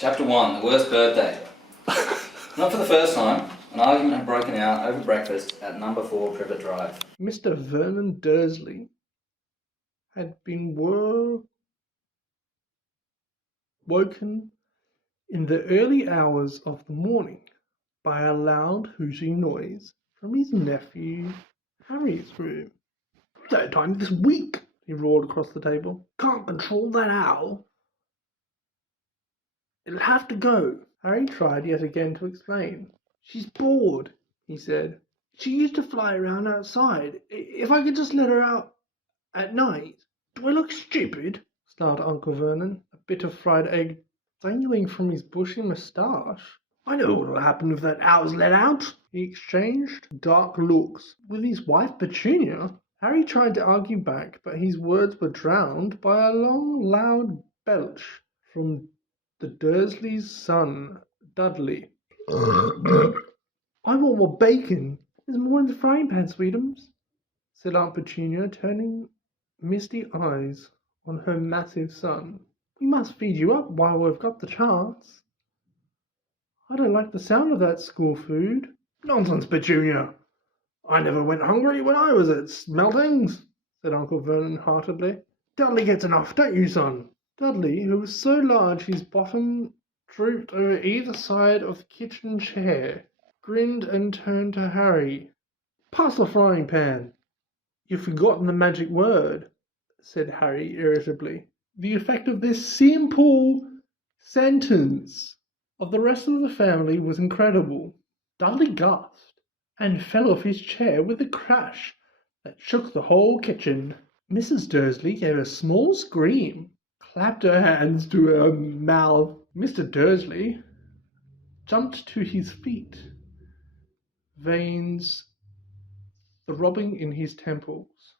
Chapter 1, The Worst Birthday. Not for the first time, an argument had broken out over breakfast at number 4 Privet Drive. Mr. Vernon Dursley had been woken in the early hours of the morning by a loud hooting noise from his nephew Harry's room. "Third time this week," he roared across the table. "Can't control that owl. It'll have to go." Harry tried yet again to explain. "She's bored," he said. "She used to fly around outside. If I could just let her out at night." "Do I look stupid?" snarled Uncle Vernon, a bit of fried egg dangling from his bushy moustache. "I know what'll happen if that owl's let out." He exchanged dark looks with his wife Petunia. Harry tried to argue back, but his words were drowned by a long, loud belch from the Dursleys' son, Dudley. "I want more bacon. There's more in the frying pan, Sweetums," said Aunt Petunia, turning misty eyes on her massive son. "We must feed you up while we've got the chance." "I don't like the sound of that school food." "Nonsense, Petunia. I never went hungry when I was at Smeltings," said Uncle Vernon heartedly. "Dudley gets enough, don't you, son?" Dudley, who was so large his bottom drooped over either side of the kitchen chair, grinned and turned to Harry. "Pass the frying pan." "You've forgotten the magic word," said Harry irritably. The effect of this simple sentence of the rest of the family was incredible. Dudley gasped and fell off his chair with a crash that shook the whole kitchen. Mrs. Dursley gave a small scream, clapped her hands to her mouth. Mr. Dursley jumped to his feet, veins throbbing in his temples.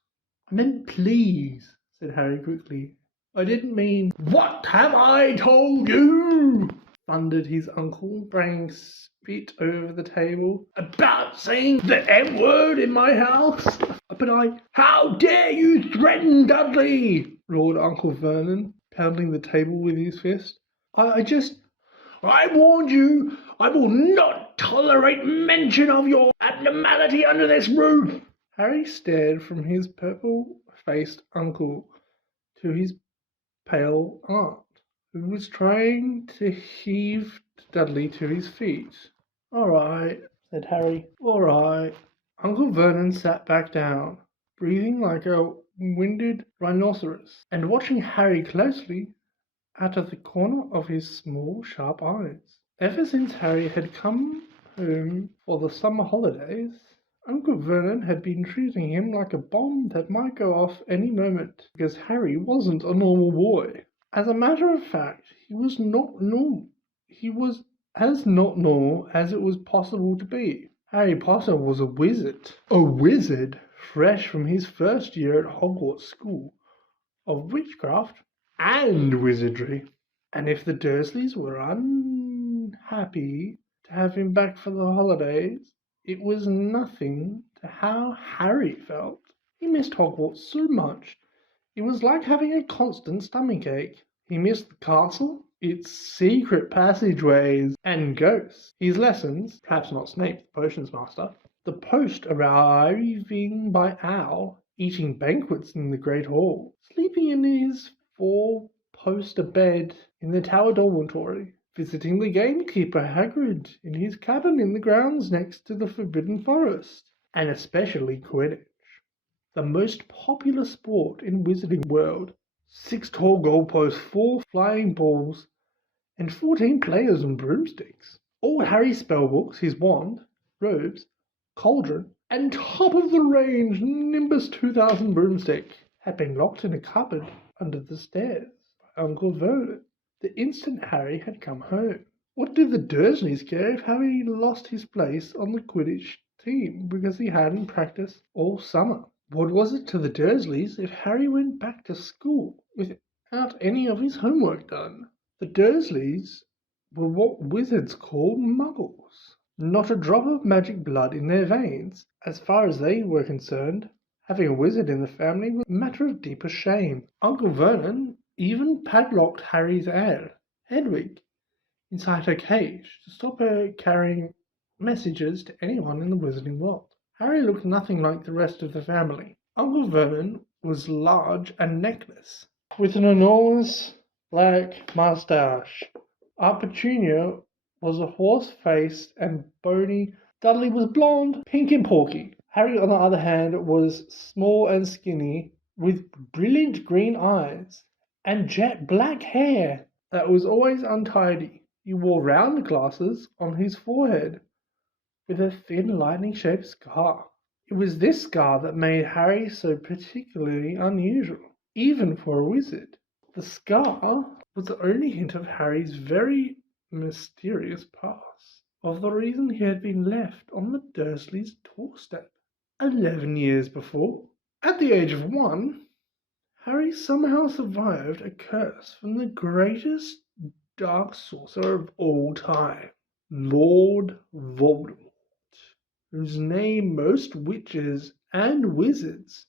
"I meant please," said Harry quickly. "I didn't mean—" "What have I told you?" thundered his uncle, bringing spit over the table. "About saying the M-word in my house?" "How dare you threaten Dudley?" roared Uncle Vernon, pounding the table with his fist. I warned you. I will not tolerate mention of your abnormality under this roof." Harry stared from his purple-faced uncle to his pale aunt, who was trying to heave Dudley to his feet. "All right," said Harry. "All right." Uncle Vernon sat back down, breathing like a winded rhinoceros, and watching Harry closely out of the corner of his small, sharp eyes. Ever since Harry had come home for the summer holidays, Uncle Vernon had been treating him like a bomb that might go off any moment, because Harry wasn't a normal boy. As a matter of fact, he was not normal. He was as not normal as it was possible to be. Harry Potter was a wizard. A wizard fresh from his first year at Hogwarts School of Witchcraft and Wizardry. And if the Dursleys were unhappy to have him back for the holidays, it was nothing to how Harry felt. He missed Hogwarts so much. It was like having a constant stomachache. He missed the castle, its secret passageways and ghosts, his lessons, perhaps not Snape, the potions master, the post arriving by owl, eating banquets in the Great Hall, sleeping in his four-poster bed in the Tower dormitory, visiting the gamekeeper Hagrid in his cabin in the grounds next to the Forbidden Forest, and especially Quidditch, the most popular sport in Wizarding World. 6 tall goalposts, 4 flying balls, and 14 players on broomsticks. All Harry's spellbooks, his wand, robes, cauldron, and top-of-the-range Nimbus 2000 broomstick had been locked in a cupboard under the stairs by Uncle Vernon the instant Harry had come home. What did the Dursleys care if Harry lost his place on the Quidditch team because he hadn't practiced all summer? What was it to the Dursleys if Harry went back to school without any of his homework done? The Dursleys were what wizards call muggles. Not a drop of magic blood in their veins. As far as they were concerned, having a wizard in the family was a matter of deepest shame. Uncle Vernon even padlocked Harry's heir, Hedwig, inside her cage to stop her carrying messages to anyone in the Wizarding world. Harry looked nothing like the rest of the family. Uncle Vernon was large and necklace, with an enormous black moustache. Aunt Petunia was a horse-faced and bony. Dudley was blonde, pink and porky. Harry, on the other hand, was small and skinny, with brilliant green eyes and jet black hair that was always untidy. He wore round glasses on his forehead with a thin lightning-shaped scar. It was this scar that made Harry so particularly unusual, even for a wizard. The scar was the only hint of Harry's very mysterious past, of the reason he had been left on the Dursleys' doorstep 11 years before. At the age of 1, Harry somehow survived a curse from the greatest dark sorcerer of all time, Lord Voldemort, whose name most witches and wizards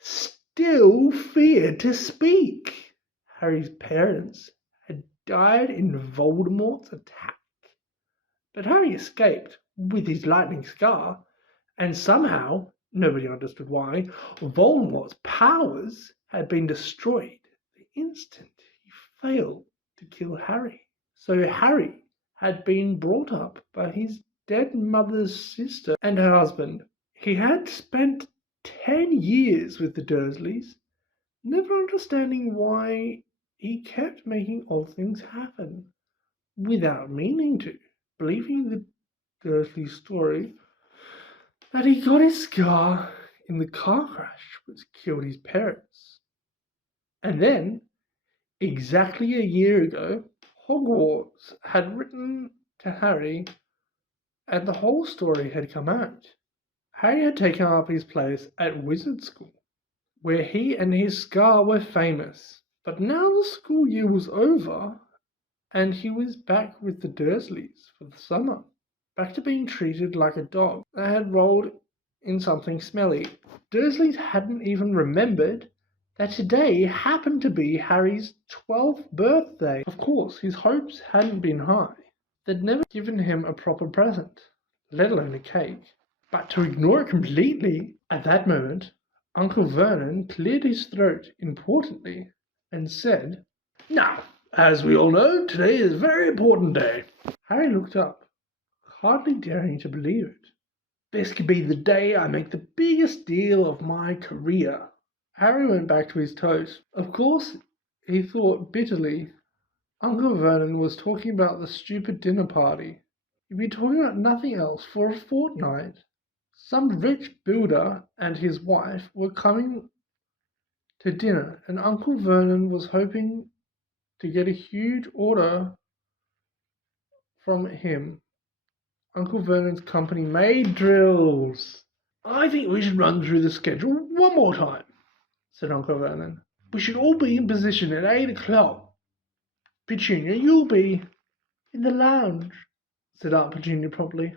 still feared to speak. Harry's parents had died in Voldemort's attack, but Harry escaped with his lightning scar, and somehow, nobody understood why, Voldemort's powers had been destroyed the instant he failed to kill Harry. So Harry had been brought up by his dead mother's sister and her husband. He had spent 10 years with the Dursleys, never understanding why he kept making odd things happen without meaning to, believing the Dursley story that he got his scar in the car crash which killed his parents. And then, exactly a year ago, Hogwarts had written to Harry and the whole story had come out. Harry had taken up his place at Wizard School, where he and his scar were famous. But now the school year was over, and he was back with the Dursleys for the summer, back to being treated like a dog that had rolled in something smelly. Dursleys hadn't even remembered that today happened to be Harry's 12th birthday. Of course, his hopes hadn't been high. They'd never given him a proper present, let alone a cake. But to ignore it completely, at that moment, Uncle Vernon cleared his throat importantly and said, "Now, as we all know, today is a very important day." Harry looked up, hardly daring to believe it. "This could be the day I make the biggest deal of my career." Harry went back to his toast. Of course, he thought bitterly, Uncle Vernon was talking about the stupid dinner party. He'd been talking about nothing else for a fortnight. Some rich builder and his wife were coming to dinner, and Uncle Vernon was hoping to get a huge order from him. Uncle Vernon's company made drills. "I think we should run through the schedule one more time," said Uncle Vernon. "We should all be in position at 8 o'clock. Petunia, you'll be in the lounge," said Aunt Petunia promptly,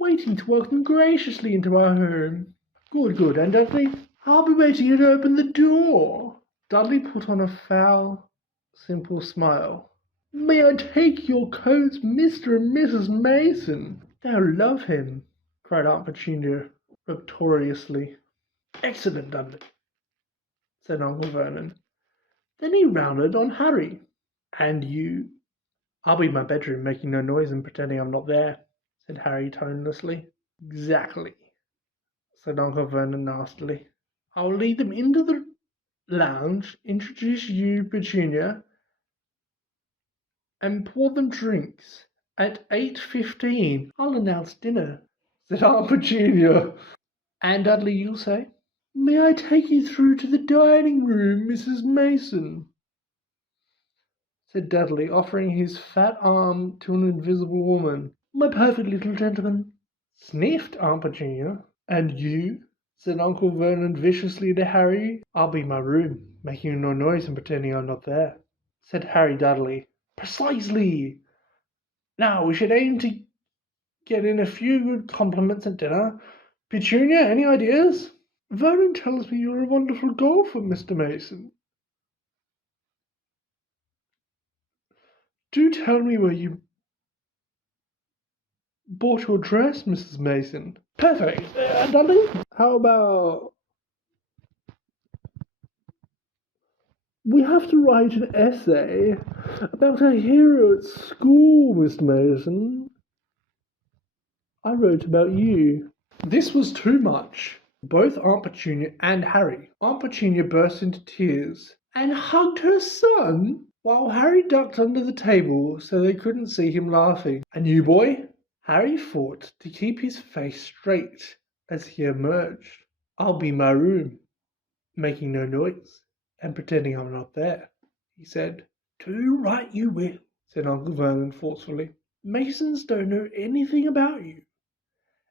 "waiting to welcome graciously into our home." Good. And Dudley? "I'll be waiting to open the door." Dudley put on a foul, simple smile. "May I take your coats, Mr. and Mrs. Mason?" "They'll love him," cried Aunt Petunia rapturously. "Excellent, Dudley," said Uncle Vernon. Then he rounded on Harry. "And you?" "I'll be in my bedroom, making no noise and pretending I'm not there," said Harry tonelessly. "Exactly," said Uncle Vernon nastily. "I'll lead them into the lounge, introduce you, Petunia, and pour them drinks. At 8:15, I'll announce dinner," said Aunt Petunia. "And Dudley, you'll say, 'May I take you through to the dining room, Mrs. Mason?'" said Dudley, offering his fat arm to an invisible woman. "My perfect little gentleman," sniffed Aunt Petunia. "And you?" said Uncle Vernon viciously to Harry. "I'll be in my room, making no noise and pretending I'm not there," said Harry Dudley. "Precisely. Now we should aim to get in a few good compliments at dinner. Petunia, any ideas?" "Vernon tells me you're a wonderful golfer, Mr. Mason." Do tell me where you bought your dress, Mrs. Mason. Perfect. Dudley, how about we have to write an essay about a hero at school, Mr. Mason. I wrote about you. This was too much. Both Aunt Petunia and Harry. Aunt Petunia burst into tears and hugged her son while Harry ducked under the table so they couldn't see him laughing. A new boy? Harry fought to keep his face straight as he emerged. I'll be in my room, making no noise and pretending I'm not there, he said. Too right you will, said Uncle Vernon forcefully. Masons don't know anything about you,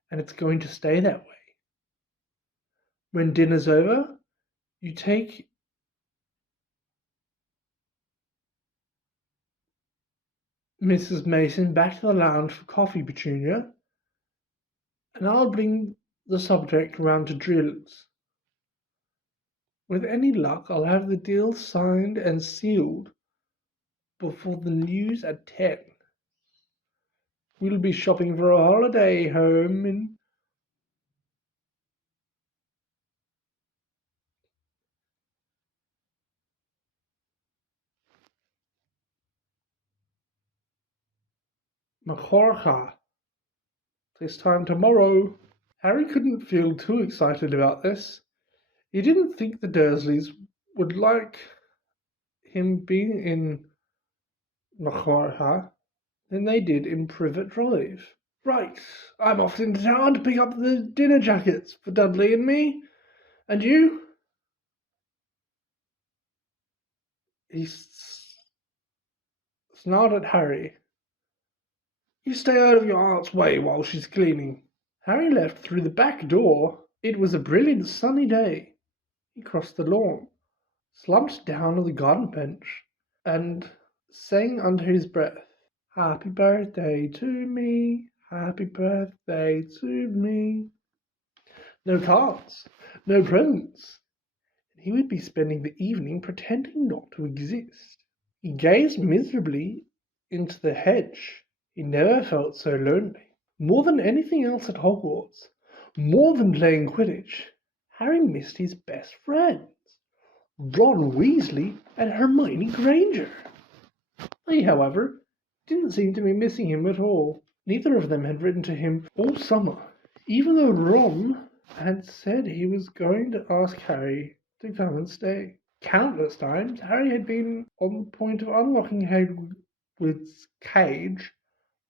and it's going to stay that way. When dinner's over, you take Mrs. Mason back to the lounge for coffee, Petunia, and I'll bring the subject round to drills. With any luck, I'll have the deal signed and sealed before the news at 10. We'll be shopping for a holiday home in Majorca this time tomorrow. Harry couldn't feel too excited about this. He didn't think the Dursleys would like him being in Majorca than they did in Privet Drive. Right, I'm off into town to pick up the dinner jackets for Dudley and me. And you? He snarled at Harry. You stay out of your aunt's way while she's cleaning. Harry left through the back door. It was a brilliant sunny day. He crossed the lawn, slumped down on the garden bench, and sang under his breath, Happy birthday to me, happy birthday to me. No cards, no presents. He would be spending the evening pretending not to exist. He gazed miserably into the hedge. He never felt so lonely. More than anything else at Hogwarts, more than playing Quidditch, Harry missed his best friends, Ron Weasley and Hermione Granger. They, however, didn't seem to be missing him at all. Neither of them had written to him all summer, even though Ron had said he was going to ask Harry to come and stay. Countless times, Harry had been on the point of unlocking Hagrid's cage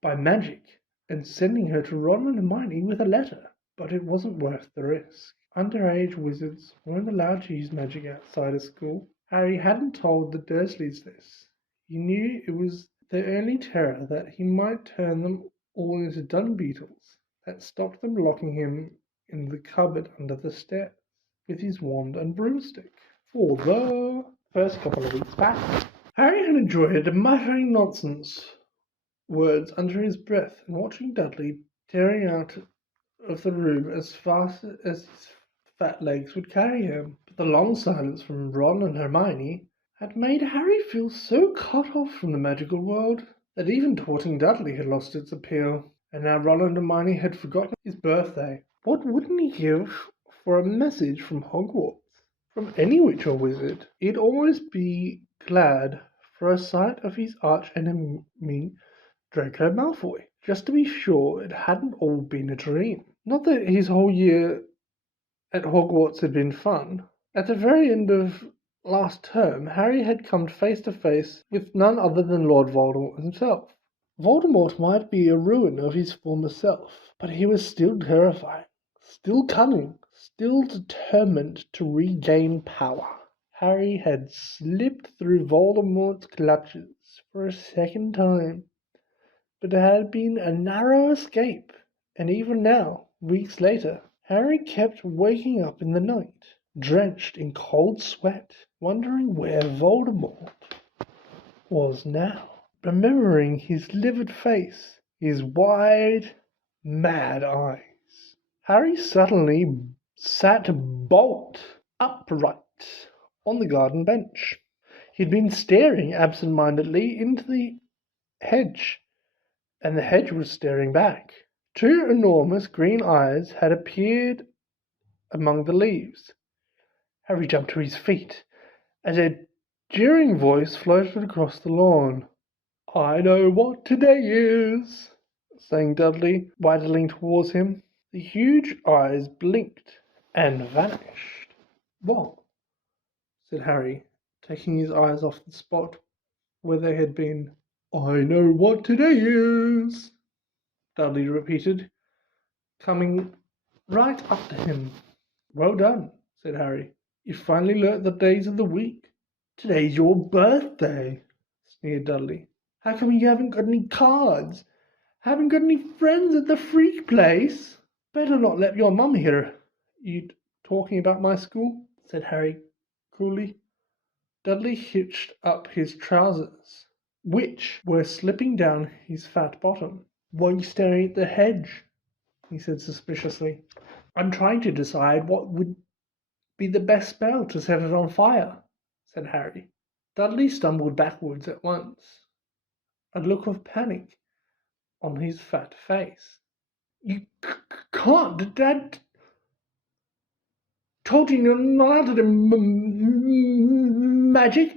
by magic and sending her to Ron and Hermione with a letter, but it wasn't worth the risk. Underage wizards weren't allowed to use magic outside of school. Harry hadn't told the Dursleys this. He knew it was their only terror that he might turn them all into dung beetles that stopped them locking him in the cupboard under the stairs with his wand and broomstick. For the first couple of weeks back, Harry had enjoyed muttering nonsense words under his breath and watching Dudley tearing out of the room as fast as his fat legs would carry him. But the long silence from Ron and Hermione had made Harry feel so cut off from the magical world that even taunting Dudley had lost its appeal. And now Ron and Hermione had forgotten his birthday. What wouldn't he give for a message from Hogwarts? From any witch or wizard? He'd always be glad for a sight of his arch enemy Draco Malfoy, just to be sure it hadn't all been a dream. Not that his whole year at Hogwarts had been fun. At the very end of last term, Harry had come face to face with none other than Lord Voldemort himself. Voldemort might be a ruin of his former self, but he was still terrifying, still cunning, still determined to regain power. Harry had slipped through Voldemort's clutches for a second time. But it had been a narrow escape, and even now, weeks later, Harry kept waking up in the night, drenched in cold sweat, wondering where Voldemort was now, remembering his livid face, his wide, mad eyes. Harry suddenly sat bolt upright on the garden bench. He'd been staring absent-mindedly into the hedge, and the hedge was staring back. Two enormous green eyes had appeared among the leaves. Harry jumped to his feet as a jeering voice floated across the lawn. "I know what today is," sang Dudley, waddling towards him. The huge eyes blinked and vanished. "What?" said Harry, taking his eyes off the spot where they had been. "I know what today is," Dudley repeated, coming right up to him. "Well done," said Harry. "You finally learnt the days of the week." "Today's your birthday," sneered Dudley. "How come you haven't got any cards? Haven't got any friends at the freak place?" "Better not let your mum hear you talking about my school," said Harry coolly. Dudley hitched up his trousers, which were slipping down his fat bottom. "Why are you staring at the hedge?" he said suspiciously. "I'm trying to decide what would be the best spell to set it on fire," said Harry. Dudley stumbled backwards at once, a look of panic on his fat face. "You can't. Dad told you you're not allowed to do magic.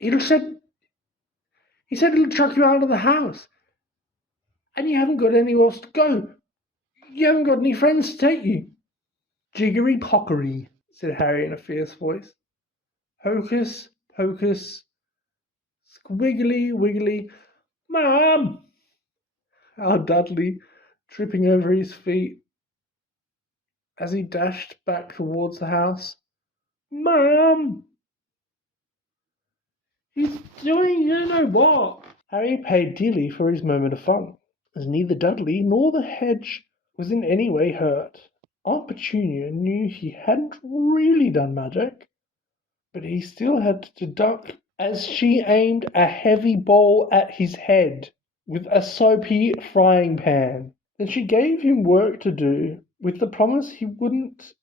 He said it'll chuck you out of the house. And you haven't got anywhere else to go. You haven't got any friends to take you." "Jiggery pockery," said Harry in a fierce voice. "Hocus pocus, squiggly wiggly, Mum!" howled Dudley, tripping over his feet as he dashed back towards the house. "Mum! He's doing you know what." Harry paid dearly for his moment of fun, as neither Dudley nor the hedge was in any way hurt. Aunt Petunia knew he hadn't really done magic, but he still had to duck as she aimed a heavy bowl at his head with a soapy frying pan. Then she gave him work to do with the promise he wouldn't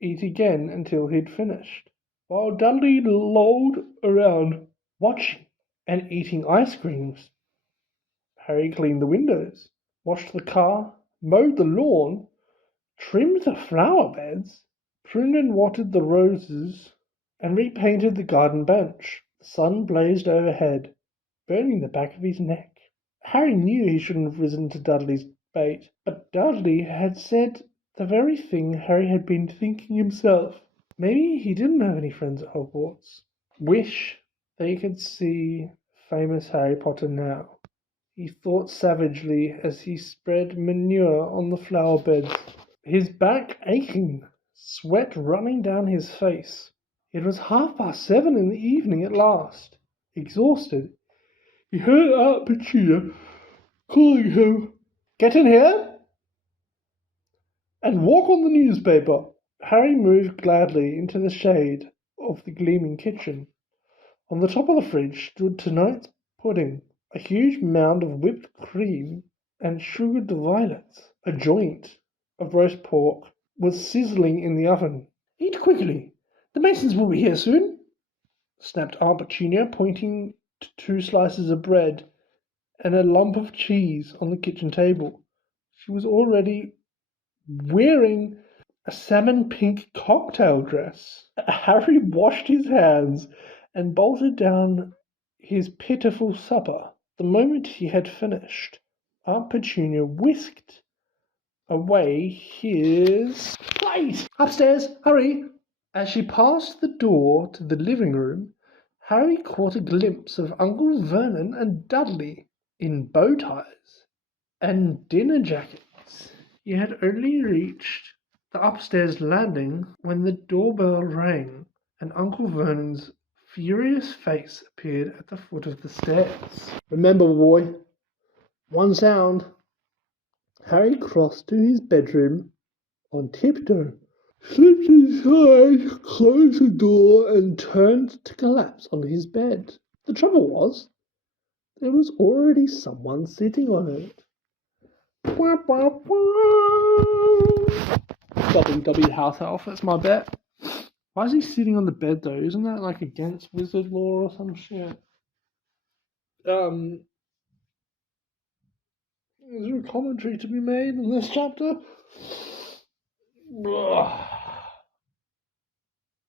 eat again until he'd finished. While Dudley lolled around watching and eating ice creams, Harry cleaned the windows, washed the car, mowed the lawn, trimmed the flower beds, pruned and watered the roses, and repainted the garden bench. The sun blazed overhead, burning the back of his neck. Harry knew he shouldn't have risen to Dudley's bait, but Dudley had said the very thing Harry had been thinking himself. Maybe he didn't have any friends at Hogwarts. Wish they could see famous Harry Potter now, he thought savagely as he spread manure on the flower beds, his back aching, sweat running down his face. It was 7:30 in the evening at last. Exhausted, he heard Aunt Petunia calling him, "Get in here and walk on the newspaper." Harry moved gladly into the shade of the gleaming kitchen. On the top of the fridge stood tonight's pudding, a huge mound of whipped cream and sugared violets. A joint of roast pork was sizzling in the oven. "Eat quickly, the Masons will be here soon," snapped Aunt Petunia, pointing to 2 slices of bread and a lump of cheese on the kitchen table. She was already wearing a salmon-pink cocktail dress. Harry washed his hands and bolted down his pitiful supper. The moment he had finished, Aunt Petunia whisked away his plate. "Upstairs, hurry!" As she passed the door to the living room, Harry caught a glimpse of Uncle Vernon and Dudley in bow ties and dinner jackets. He had only reached the upstairs landing when the doorbell rang and Uncle Vernon's furious face appeared at the foot of the stairs. "Remember, boy, one sound." Harry crossed to his bedroom on tiptoe, slipped inside, closed the door, and turned to collapse on his bed. The trouble was, there was already someone sitting on it. WW House Elf, that's my bet. Why is he sitting on the bed though? Isn't that like against wizard law or some shit? is there a commentary to be made in this chapter? Ugh.